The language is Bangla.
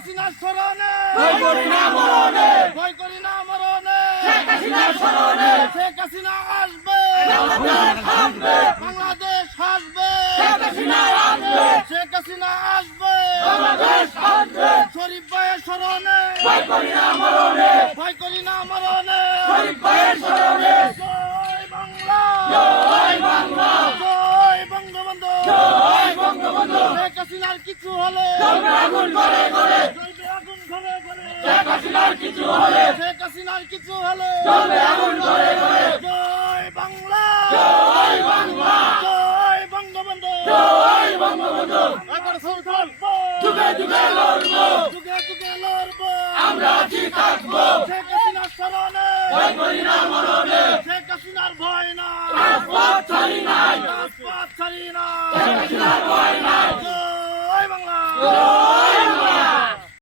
হাসিনার স্মরণে। ভয় করি না মরণে ভয় করি না মরণে শেখ হাসিনার স্মরণে। শেখ হাসিনা আসবে। বাংলাদেশ আসবে শেখ হাসিনা আসবে। শেখ হাসিনা আসবে। বাংলাদেশ আসবে শরীফ ভাইয়ের স্মরণে। ভয় করি না মরণে ভয় করি না মরণে শরীফ ভাইয়ের স্মরণে। জয় বাংলা। জয় বাংলা। জয় বঙ্গবন্ধু। জয় বঙ্গবন্ধু। হাসিনার কিছু হলে। আগুন ঘরে ঘরে জ্বলবে আগুন ঘরে ঘরে। শেখ হাসিনার কিছু হলে। শেখ হাসিনার কিছু হলে। চলবে আগুন ঘরে ঘরে। জয় বাংলা। জয় বাংলা। জয় বঙ্গবন্ধু। জয় বঙ্গবন্ধু। এবার সৌথাল যুগে যুগে লড়বো। যুগে যুগে লড়বো। আমরা কি থাকব। শেখ হাসিনার স্মরণে। ভয় করি না মরণে। শেখ হাসিনার ভয় না রাজপথ ছাড়ি নাই। রাজপথ ছাড়ি না শেখ হাসিনার ভয় নাই।